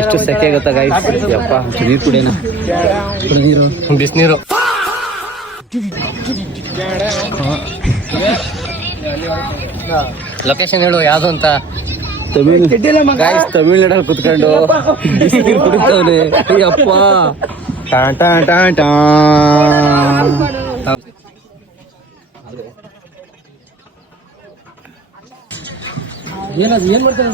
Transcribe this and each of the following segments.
ಎಷ್ಟು ಸೆಕೆ ಗೊತ್ತಾ ಗೈಸ್, ಯಪ್ಪ ನೀರು ಕುಡಿಯೋಣ. ನೀರು ಬಿಸಿನೀರು. ಲೊಕೇಶನ್ ಹೇಳು ಯಾವ್ದು ಅಂತ. ತಮಿಳ್ನಾಡಲ್ಲಿ ಕುತ್ಕೊಂಡು ಬಿಸಿನೀರು ಕುಡಿತವ್ರೆ. ಯಪ್ಪ ಟಾಟಾ ಟಾಟಾ. ಏನ್ ಮಾಡ್ತಾರೆ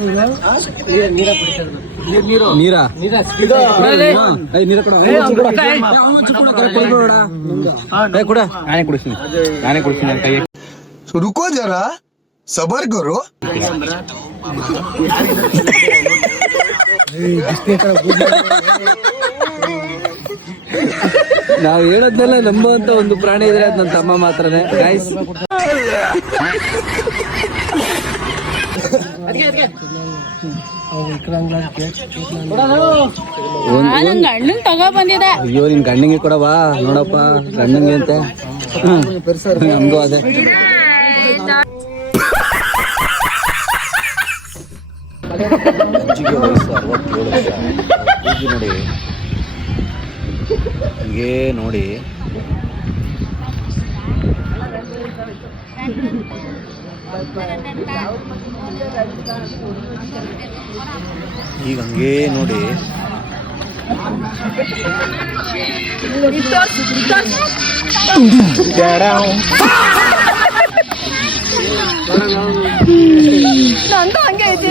ನಾನೇ ಕುಡಿಸ್ತೀನಿ ನನ್ನ ಕೈಗೆ. रुको जरा सबर करो. ನಾವು ಹೇಳೋದ್ನೆಲ್ಲ ನಂಬುವಂತ ಒಂದು ಪ್ರಾಣಿ ಇದ್ರೆ ಅದು ನನ್ನ ತಮ್ಮ ಮಾತ್ರನೇ ಗೈಸ್. ಅಯ್ಯೋ ನಿನ್ ಗಂಡಂಗೆ ಕೊಡವಾ ನೋಡಪ್ಪ, ಗಂಡಂಗೆ ಅಂತೆ. ನಮ್ಗೂ ಅದೇ. ಅಜ್ಜಿಗೆ ವಯಸ್ಸು 67 ವರ್ಷ. ಅಜ್ಜಿ ನೋಡಿ ಹೀಗೆ ನೋಡಿ. ಈಗ ಹಂಗೆ ನೋಡಿ. ನಂದು ಹಂಗೆ ಐತಿ.